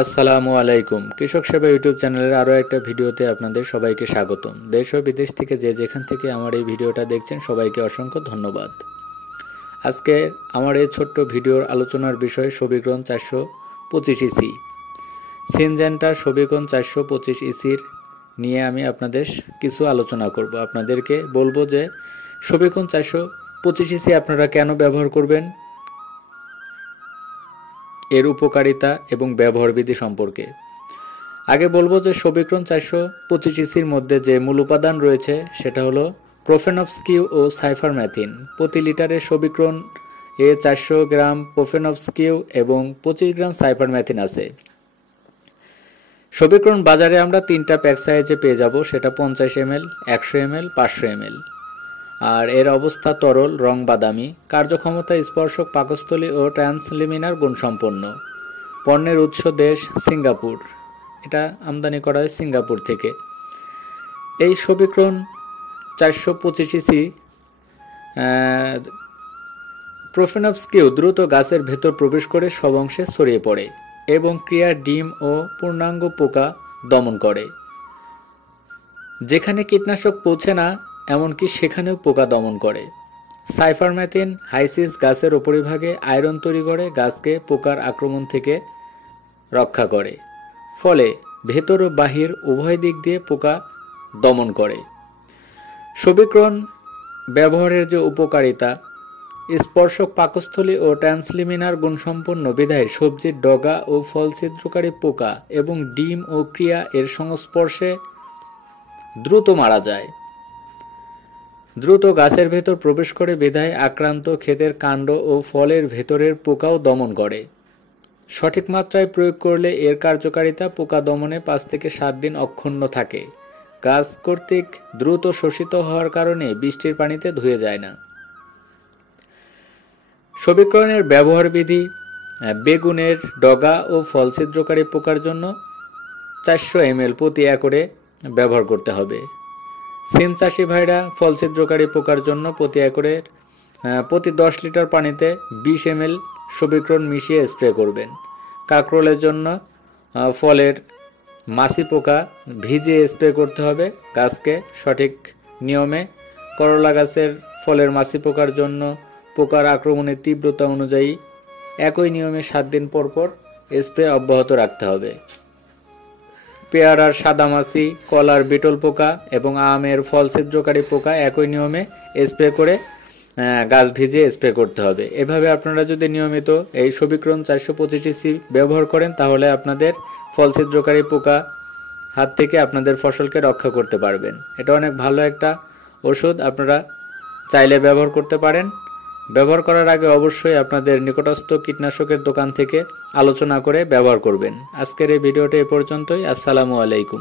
আসসালামু আলাইকুম। কৃষক সেবা ইউটিউব চ্যানেলের আরও একটা ভিডিওতে আপনাদের সবাইকে স্বাগতম। দেশ ও বিদেশ থেকে যে যেখান থেকে আমার এই ভিডিওটা দেখছেন সবাইকে অসংখ্য ধন্যবাদ। আজকে আমার এই ছোট্ট ভিডিওর আলোচনার বিষয় সবিক্রন 425 ইসি। সিনজেন্টার সবিক্রন 425 ইসির নিয়ে আমি আপনাদের কিছু আলোচনা করব। আপনাদেরকে বলবো যে সবিক্রন 425 ইসি আপনারা কেন ব্যবহার করবেন, এর উপকারিতা এবং ব্যবহার বিধি সম্পর্কে। আগে বলবো যে সবিক্রন 425 ইসির মধ্যে যে মূল উপাদান রয়েছে সেটা হলো প্রোফেনফস্কিউ ও সাইফারমেথিন। প্রতি লিটারে সবিক্রন 400 গ্রাম প্রোফেনফস্কিউ এবং 25 গ্রাম সাইফারমেথিন আছে। সবিক্রন বাজারে আমরা 3টা প্যাক সাইজে পেয়ে যাব, সেটা 50 ml, 100 ml, 500 ml। আর এর অবস্থা তরল, রং বাদামি, কার্যক্ষমতা স্পর্শক, পাকস্থলী ও ট্রান্সলিমিনার গুণসম্পন্ন। পণ্যের উৎস দেশ সিঙ্গাপুর, এটা আমদানি করা হয় সিঙ্গাপুর থেকে। এই সবিক্রন 425 ইসি প্রোফেনফস্কিউ দ্রুত গাছের ভেতর প্রবেশ করে সব অংশে ছড়িয়ে পড়ে এবং ক্রিয়া ডিম ও পূর্ণাঙ্গ পোকা দমন করে। যেখানে কীটনাশক পৌঁছে না এমনকি সেখানেও পোকা দমন করে। সাইফারমেথিন হাইসিস গাছের উপরিভাগে আয়রন তৈরি করে গাছকে পোকার আক্রমণ থেকে রক্ষা করে, ফলে ভেতর ও বাহির উভয় দিক দিয়ে পোকা দমন করে। সবিক্রন ব্যবহারের যে উপকারিতা, স্পর্শক, পাকস্থলী ও ট্রান্সলিমিনার গুণসম্পন্ন বিধায় সবজির ডগা ও ফল ছিদ্রকারী পোকা এবং ডিম ও ক্রিয়া এর সংস্পর্শে দ্রুত মারা যায়। দ্রুত গাছের ভেতর প্রবেশ করে বিধায় আক্রান্ত ক্ষেতের কাণ্ড ও ফলের ভেতরের পোকাও দমন করে। সঠিক মাত্রায় প্রয়োগ করলে এর কার্যকারিতা পোকা দমনে 5 থেকে 7 দিন অক্ষুণ্ণ থাকে। গাছ কর্তৃক দ্রুত শোষিত হওয়ার কারণে বৃষ্টির পানিতে ধুয়ে যায় না। সবিক্রনের ব্যবহার বিধি: বেগুনের ডগা ও ফল ছিদ্রকারী পোকার জন্য 400 ml প্রতি একরে ব্যবহার করতে হবে। সিম চাষি ভাইরা ফল ছিদ্রকারী পোকার জন্য প্রতি একরে প্রতি 10 লিটার পানিতে 20 ml সবিক্রন মিশিয়ে স্প্রে করবেন। কাঁকরোলের জন্য ফলের মাছি পোকা ভিজিয়ে স্প্রে করতে হবে গাছকে সঠিক নিয়মে। করলা গাছের ফলের মাছি পোকার জন্য পোকার আক্রমণের তীব্রতা অনুযায়ী একই নিয়মে 7 দিন পর পর স্প্রে অব্যাহত রাখতে হবে। পেয়ারার সাদামাছি, কলার বিটল পোকা এবং আমের ফল ছিদ্রকারী পোকা একই নিয়মে স্প্রে করে গাছ ভিজিয়ে স্প্রে করতে হবে। এভাবে আপনারা যদি নিয়মিত এই সবিক্রন 425 ইসি ব্যবহার করেন তাহলে আপনাদের ফল ছিদ্রকারী পোকা হাত থেকে আপনাদের ফসলকে রক্ষা করতে পারবেন। এটা অনেক ভালো একটা ওষুধ, আপনারা চাইলে ব্যবহার করতে পারেন। ব্যবহার করার আগে অবশ্যই আপনাদের নিকটস্থ কীটনাশকের দোকান থেকে আলোচনা করে ব্যবহার করবেন। আজকের এই ভিডিওটা এ পর্যন্তই। আসসালামু আলাইকুম।